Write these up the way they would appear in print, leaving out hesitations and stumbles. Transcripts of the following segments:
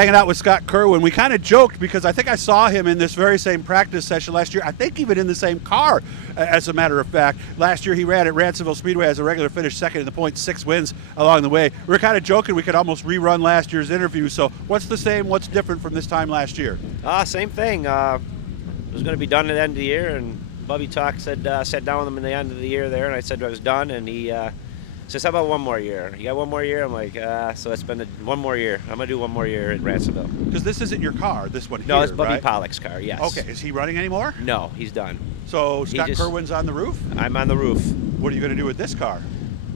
hanging out with Scott Kerwin. We kind of joked because I think I saw him in this very same practice session last year. I think even in the same car, as a matter of fact. Last year he ran at Ransomville Speedway as a regular, finished second in the points, 6 wins along the way. We were kind of joking we could almost rerun last year's interview. So what's the same, what's different from this time last year? Same thing. It was going to be done at the end of the year, and Bubby sat down with him at the end of the year there, and I said I was done, and he says, how about one more year? You got one more year? I'm like, so it's been one more year. I'm going to do one more year at Ransomville. Because this isn't your car, this one No, here, it's Bubby right? Pollock's car, yes. Okay, is he running anymore? No, he's done. So Scott Kerwin's on the roof? I'm on the roof. What are you going to do with this car?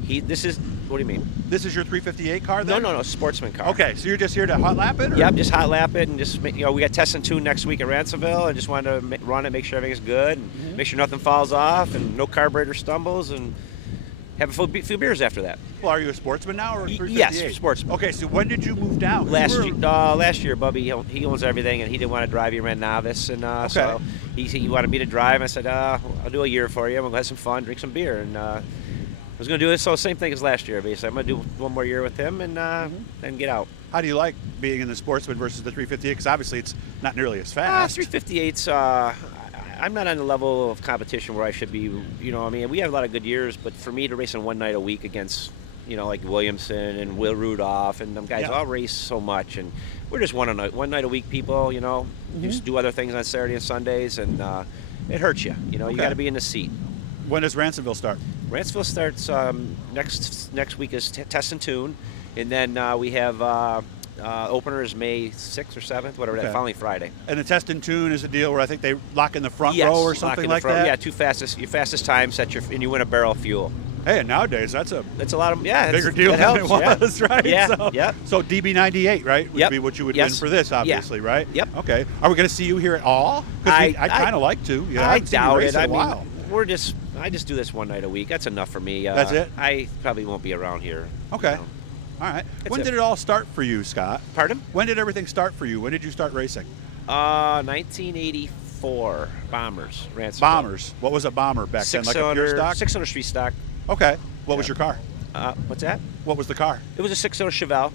What do you mean? This is your 358 car then? No, sportsman car. Okay, so you're just here to hot lap it? Or? Yep, just hot lap it, and just, we got test and tune next week at Ransomville, and just wanted to run it, make sure everything's good, and make sure nothing falls off, and no carburetor stumbles, and have a few beers after that. Well, are you a sportsman now or 358? Yes, sportsman. Okay, so when did you move down? Last year, Bubby, he owns everything, and he didn't want to drive. He ran novice, and so he wanted me to drive. I said, I'll do a year for you. I'm going to have some fun, drink some beer, and I was going to do it. So same thing as last year, basically. I'm going to do one more year with him and then get out. How do you like being in the sportsman versus the 358? Because obviously it's not nearly as fast. 358's, I'm not on the level of competition where I should be. We have a lot of good years, but for me to race in one night a week against, like Williamson and Will Rudolph and them guys, all race so much, and we're just one night a week people. You just do other things on Saturday and Sundays, and it hurts you. You got to be in the seat. When does Ransomville start? Ransomville starts next week is test and tune, and then we have. Opener is May 6th or 7th, whatever that, following Friday. And the test and tune is a deal where I think they lock in the front row or something like that? Yeah, your fastest time and you win a barrel of fuel. Hey, and nowadays that's a lot of bigger deal than it was, right? Yeah, So DB98, right, would be what you would win for this, obviously, right? Yep. Okay. Are we going to see you here at all? I'd kind of like to. I doubt it. I mean, I just do this one night a week. That's enough for me. That's it? I probably won't be around here. Okay. All right. When did it all start for you, Scott? Pardon? When did everything start for you? When did you start racing? 1984. Bombers. Ransomville. Bombers. What was a bomber back then? Like a pure stock? 600 street stock. Okay. What was your car? What's that? What was the car? It was a 6-cylinder Chevelle.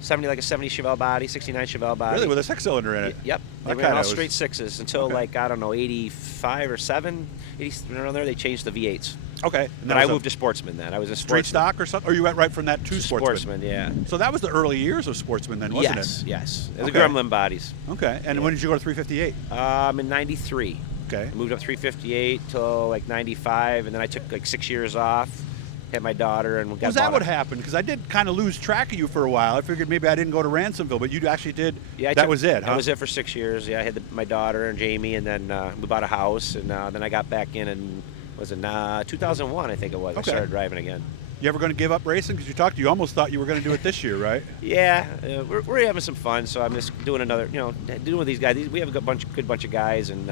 70 Chevelle body, 69 Chevelle body. Really, with a 6-cylinder in it? Yep. They ran all straight 6s until 85 or 7. 80 around there, they changed the V8s. Okay. And then I moved to sportsman then. I was a sportsman. Street stock or something? Or you went right from that to sportsman? Sportsman, yeah. So that was the early years of sportsman then, wasn't it? Yes. The Gremlin bodies. Okay. And when did you go to 358? In 93. Okay. I moved up 358 till 95, and then I took 6 years off. Had my daughter and got. Was that what happened? Because I did kind of lose track of you for a while. I figured maybe I didn't go to Ransomville, but you actually did. Yeah, that was it, huh? I was it for 6 years. Yeah, I had my daughter and Jamie, and then we bought a house, and then I got back in, and was in 2001, I think it was. I started driving again. You ever going to give up racing? Because you almost thought you were going to do it this year, right? Yeah, we're having some fun, so I'm just doing another, doing with these guys. We have a good bunch of guys, and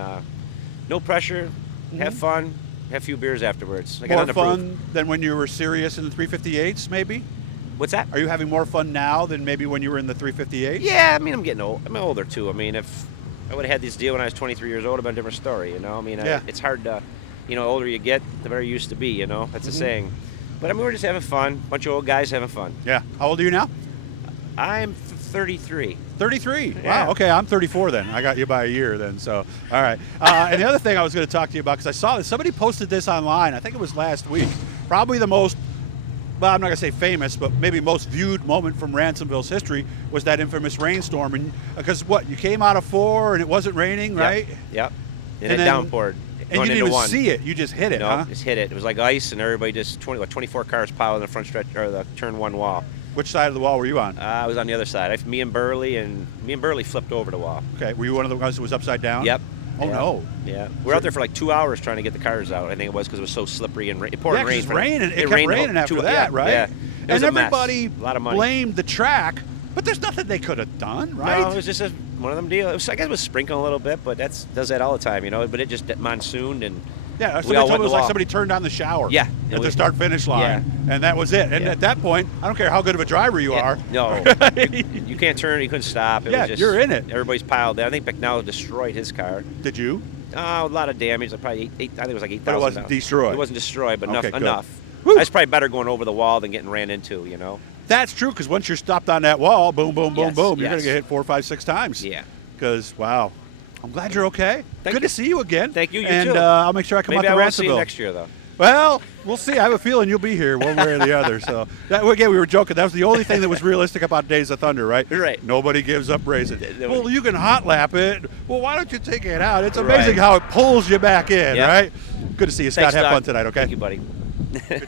no pressure, have fun. Have a few beers afterwards. More fun than when you were serious in the 358s, maybe? What's that? Are you having more fun now than maybe when you were in the 358s? Yeah, I mean, I'm getting old. I'm older, too. I mean, if I would have had this deal when I was 23 years old, it would have been a different story, I mean, it's hard to, older you get, the better you used to be, That's a saying. But, I mean, we're just having fun. Bunch of old guys having fun. Yeah. How old are you now? I'm 33. 33? Yeah. Wow, okay, I'm 34 then. I got you by a year then, so, all right. And the other thing I was going to talk to you about, because I saw this, somebody posted this online, I think it was last week, probably the most, well, I'm not going to say famous, but maybe most viewed moment from Ransomville's history was that infamous rainstorm. And because you came out of 4 and it wasn't raining, right? Yep. And it downpoured. And you didn't even see it, you just hit it, huh? Just hit it. It was like ice, and everybody just, 24 cars piled in the front stretch, or the turn 1 wall. Which side of the wall were you on? I was on the other side. Me and Burley flipped over the wall. Okay. Were you one of the guys that was upside down? Yep. Oh, no. Yeah. We were out there for 2 hours trying to get the cars out. I think it was because it was so slippery and it poured rain. It kept raining after that, right? Yeah. And everybody a lot of money. blamed the track, but there's nothing they could have done, right? No, it was just one of them deals. I guess it was sprinkling a little bit, but does that all the time, But it just monsooned and. Yeah, somebody told me it was like somebody turned on the shower at the start-finish line, and that was it. And at that point, I don't care how good of a driver you are. No, you can't turn, you couldn't stop. It was just, you're in it. Everybody's piled there. I think McNally destroyed his car. Did you? A lot of damage, probably I think it was like 8,000. But it wasn't destroyed. It wasn't destroyed, but enough. That's It's probably better going over the wall than getting ran into, That's true, because once you're stopped on that wall, boom, boom, boom, Yes, boom, you're going yes. to get hit 4, 5, 6 times. Yeah. Because, wow. I'm glad you're okay. Thank Good you. to see you again. Thank you. You and, too. I'll make sure I come Maybe I out to won't see you Ransomville. next year, though. Well, we'll see. I have a feeling you'll be here one way or the other. So, again, we were joking. That was the only thing that was realistic about Days of Thunder, right? Right. Nobody gives up racing. Nobody. Well, you can hot lap it. Well, why don't you take it out? It's amazing Right. how it pulls you back in, Yep. right? Good to see you, Scott. Thanks, Have Doc. fun tonight, okay? Thank you, buddy.